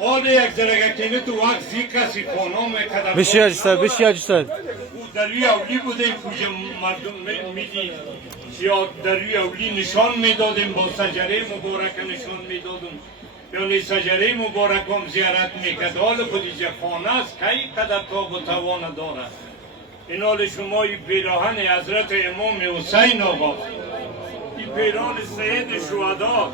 آره یک درگه کنه تو وقت زی کسی خانم کدر بشی در روی اولی بودیم کجا مردم میدید یا در روی اولی نشان میدادیم با سجره مبارک نشان میدادیم یا سجره مبارک هم زیارت میکرد حال خودی خانه است که این قدر تاب و توان دارد این حال شما این پیراهن حضرت امام حسین آقا این پیراهن سید شهدا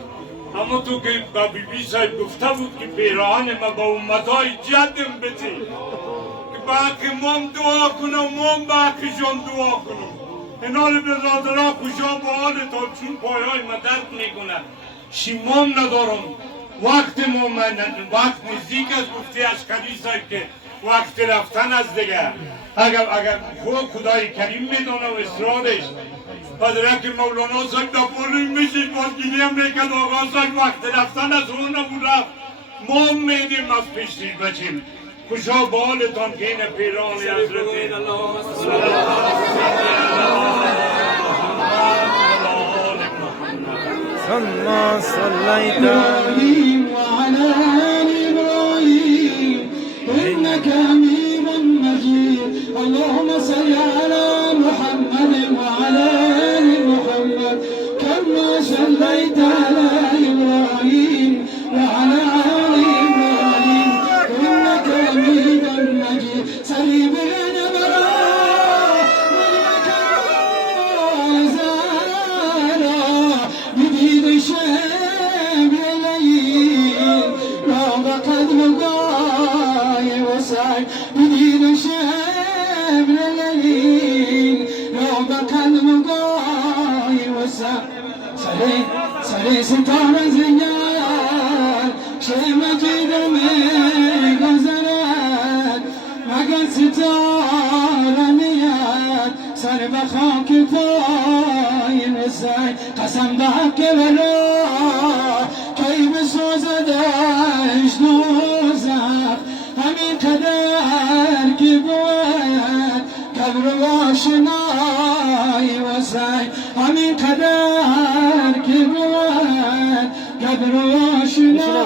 اما تو که با بی صاحب گفته بود که پیراهن ما با امتهای جدم بتی باقی مام دعا کنم مام باقی جان دعا کنم این حال برادرها کجا با حال تا چون پایهای ما درد میکنه شیمام ندارم وقت وقت نزدیک است گفتی اشکری صاحب که وقت رفتن از دیگه اگر خدای کریم میدانه و اصرارش حضرت مولانا صاحب دفعه میشه بازگیری هم میکرد آقا صاحب وقت رفتن از اون نبود رفت ما میدیم از پیشتی بچیم خوشا بالتان که این پیران حضرت ثم صليت إبراهيم وعلى آل إبراهيم إنك حميد مجيد اللهم صل على محمد وعلى آل محمد كما صليت على إبراهيم وعلى آل إبراهيم إنك حميد مجيد سليم بين براء منك زارا بديد شام الليل روض قدم الضاي وسعي بديد شام الليل روض قدم الضاي وسعي سلي ستار زيان شي مجيد من غزلات مقل ستار نيات سر بخاك پای رسای قسم به حق ولا کی بسوزدش دوزخ همین قدر که بود قبر و آشنای وسای همین قدر که بود قبر و آشنای